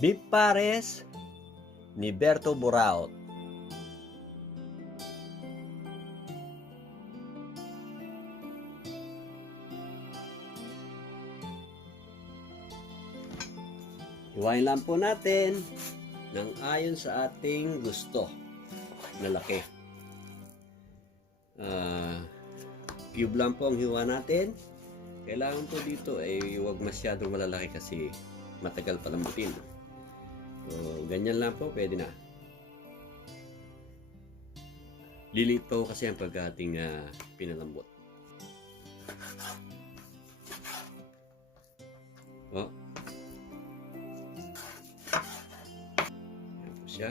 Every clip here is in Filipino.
Beef pares ni Berto Buraot. Hiwain lang po natin ng ayon sa ating gusto na laki. Cube lang po ang hiwa natin. Kailangan po dito ay huwag masyadong malalaki kasi matagal palambutin. So, ganyan lang po, pwede na. Liliit po kasi ang pag-ating pinalambot. Oh. Ayan po siya.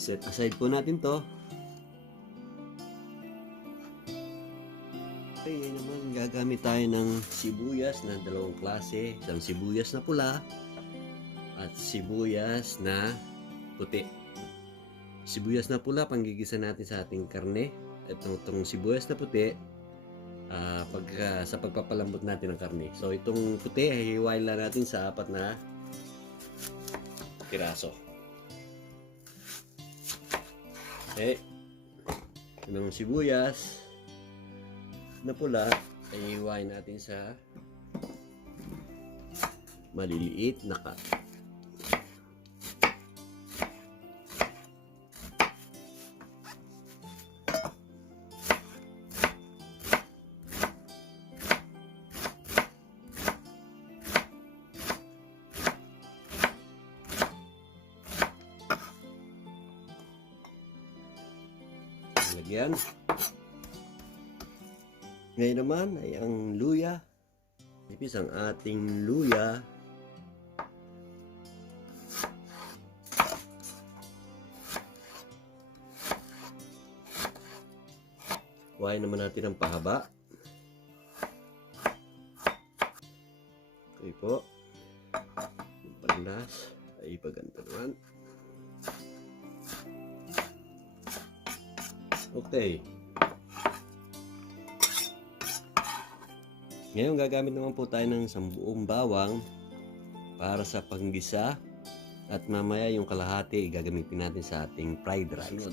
Set aside po natin to. Okay, ngayon naman gagamit tayo ng sibuyas na dalawang klase. Isang sibuyas na pula at sibuyas na puti. Sibuyas na pula, panggigisa natin sa ating karne. At itong sibuyas na puti, sa pagpapalambot natin ng karne. So itong puti, hihiwain lang natin sa 4 na piraso. Okay. Itong sibuyas na pula ay hihiwain natin sa maliliit na cut. Lagyan. Ngayon naman ay ang luya. Ipis ang ating luya. Kuhain naman natin ang pahaba. Okay po. Yung palas ay paganda naman. Okay. Ngayon gagamit naman po tayo ng isang buong bawang para sa panggisa at mamaya yung kalahati gagamitin natin sa ating fried rice.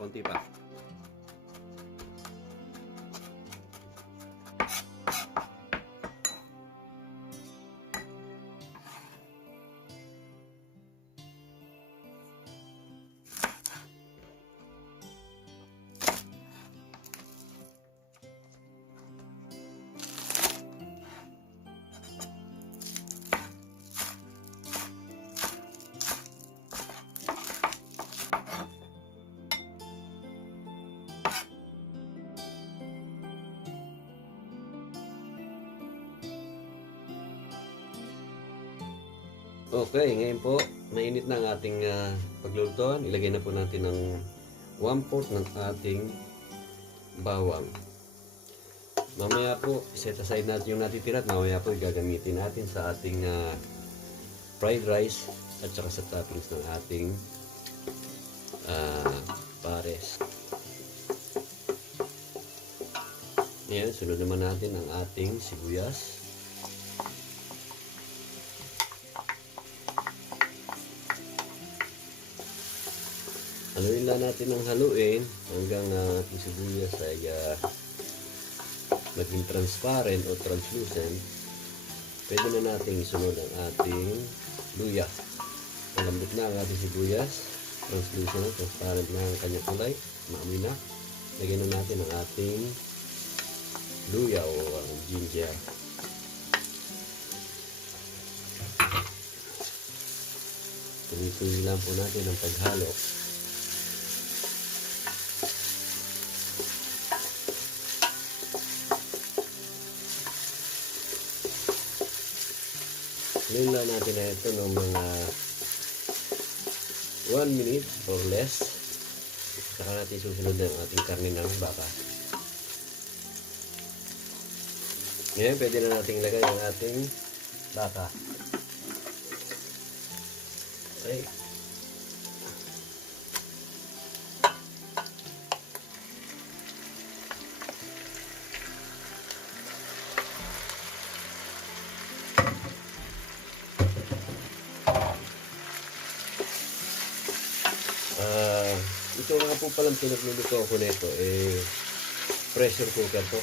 Konti pa. Okay, ngayon po, mainit na ang ating pagluluto. Ilagay na po natin ang 1/4 ng ating bawang. Mamaya po, set aside natin yung natitira at mamaya po gagamitin natin sa ating fried rice at saka sa toppings ng ating pares. Ngayon, sunod naman natin ang ating sibuyas. Haluin lang natin ng haluin hanggang ating sibuyas ay maging transparent o translucent. Pwede na natin isunod ang ating luya. Malambot na ang ating sibuyas, translucent, transparent na ang kanyang kulay, maamoy na. Lagyan na natin ang ating luya o ginger. Tuloy-tuloy lang po natin ang paghalo. Ngayon lang natin na ito ng mga 1 minute or less. Saka natin susunod ang ating karne ng baka. Ngayon, pwede na natin ilagay ang ating baka. Okay. Ito nga po palang pinagluluto ko nito, pressure cooker to.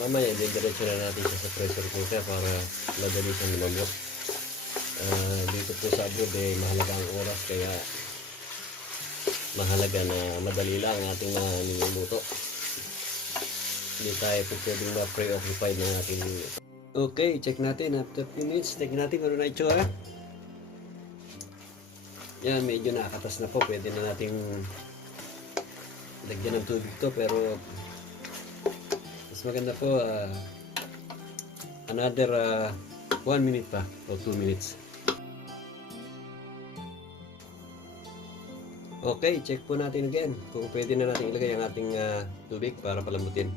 Mamaya, diretso na natin siya sa pressure cooker para madali siyang lumambot. Dito po sa abroad, mahalaga ang oras, kaya mahalaga na madali lang ang ating mga niluluto. Hindi tayo po pwedeng ma-preoccupied ng ating niluluto. Okay, check natin after 2 minutes. Check natin kung ano na itsura. Yan, medyo nakatas na po. Pwede na nating lagyan ng tubig to, pero mas maganda po another 1 minute pa o 2 minutes. Okay, check po natin again kung pwede na natin ilagay ang ating tubig para palambutin.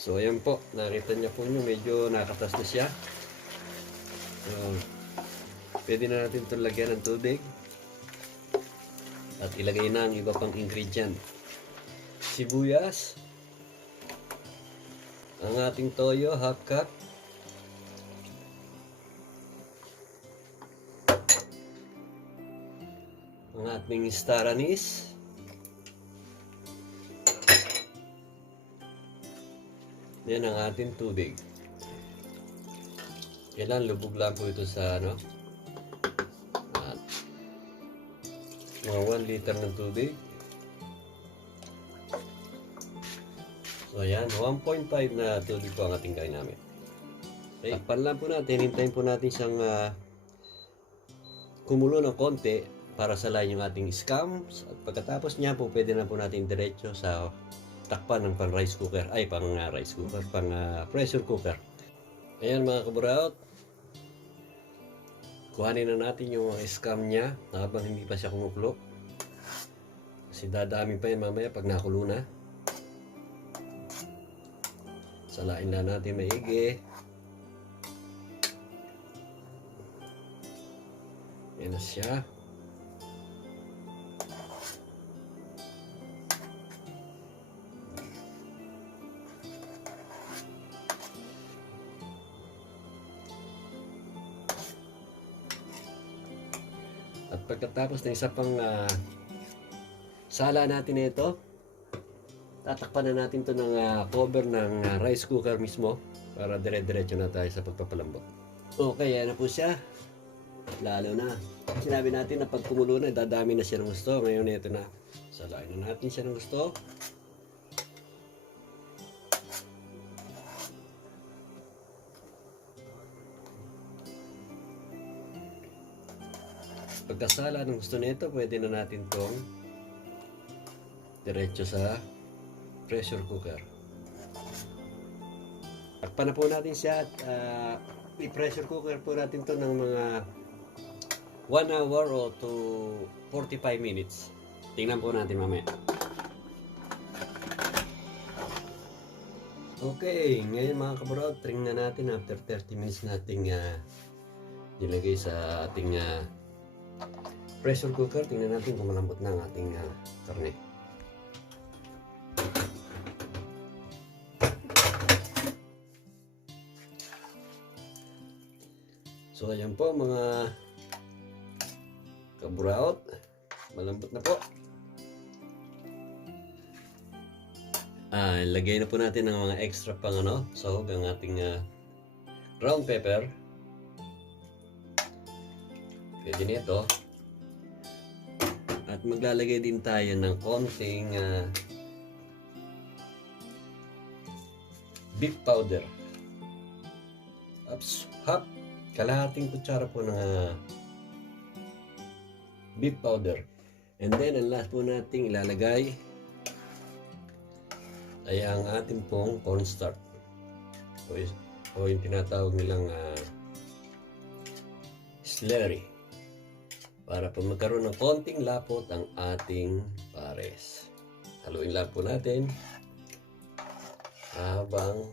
So ayan po, nakita niyo po nyo, medyo nakatas na siya. So, pwede na natin itong lagyan ng tubig at ilagay na ang iba pang ingredient. Sibuyas, ang ating toyo, half cup, ang ating star anise, yan ang ating tubig. Kailan lubog lang po ito sa mga 1 liter ng tubig. So ayan, 1.5 na tubig po ang ating kain namin. Okay, takpan lang po natin, hintayin po natin siyang kumulo ng konti para salayin yung ating scams. At pagkatapos niya po, pwede na po natin diretso sa takpan ng pang rice cooker. Ay, pang rice cooker, pang pressure cooker. Ayan mga kaburaot. Kuhanin na natin yung scam niya habang hindi pa siya kumukulo. Kasi dadami pa yan mamaya pag nakulo na. Salain na natin maigi. Yan na siya. At pagkatapos ng isa pang sala natin ito, tatakpan na natin to ng cover ng rice cooker mismo para dire-diretso na tayo sa pagpapalambot. Okay, yan na po siya. Lalo na. Sinabi natin na pag kumulo na, dadami na siya ng gusto. Ngayon ito na. Salain na natin siya ng gusto. Pagkasala ng gusto nito, pwede na natin tong diretso sa pressure cooker. Takpan na po natin siya at i-pressure cooker po natin to ng mga 1 hour o to 45 minutes. Tingnan po natin mamaya. Okay, ngayon mga kaburaot, tingnan na natin after 30 minutes nating nilagay sa ating pressure cooker. Tingnan natin kung malambot na ang ating karne. So ayan po mga kaburaot, malambot na po. Lagay na po natin ng mga extra pang sahog ang ating ground pepper. Pwede nito. At maglalagay din tayo ng konting beef powder. Kalahating kutsara po ng beef powder. And then, ang last po nating ilalagay ay ang ating pong cornstarch. O yung tinatawag nilang slurry. Para po magkaroon ng konting lapot ang ating pares. Haluin lang po natin. Habang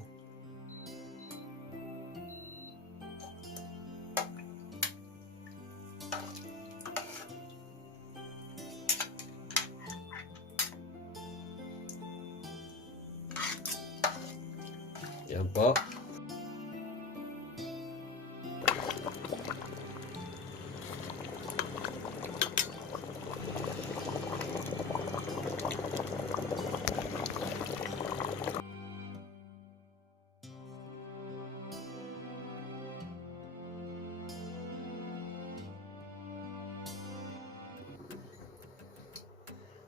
yan po.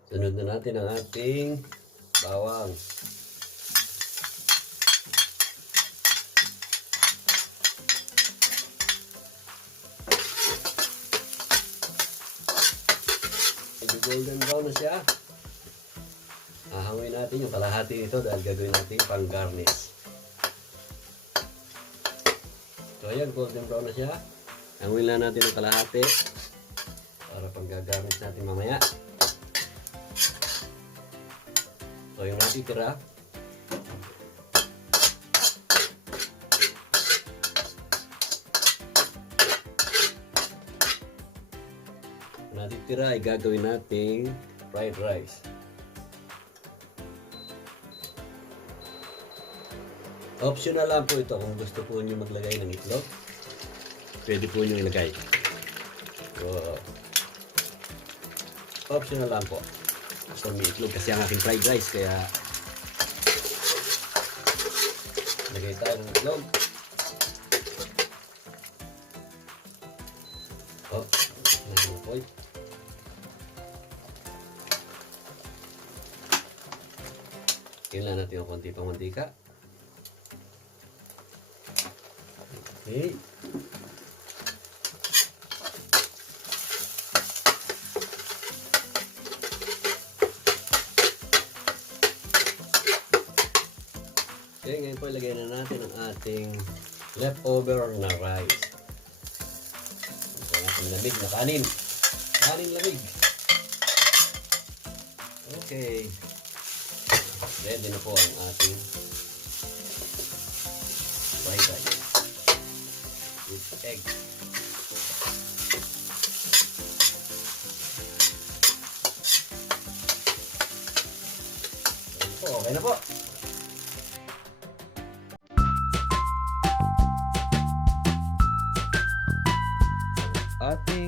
Sunod na natin ang ating bawang. Golden brown na siya. Hahanguin natin yung kalahati nito dahil gagawin natin pang garnish. So ayan, golden brown na siya. Hanguin lang natin yung kalahati para pang gagarnish natin mamaya. So yung natitira, ay gagawin nating fried rice. Optional lang po ito kung gusto po niyo maglagay ng itlog. Pwede po niyo ilagay. So, optional lang po. Gusto may itlog kasi ang aking fried rice kaya lagay tayo ng itlog. Oh, nabukoy. Kailangan natin yung konti pang mantika. Okay. Okay, ngayon po ilagay na natin ang ating leftover na rice. Ito natin lamig na kanin. Kanin lamig. Okay. Ready na po ang ating fried rice with egg. Okay na po. Ating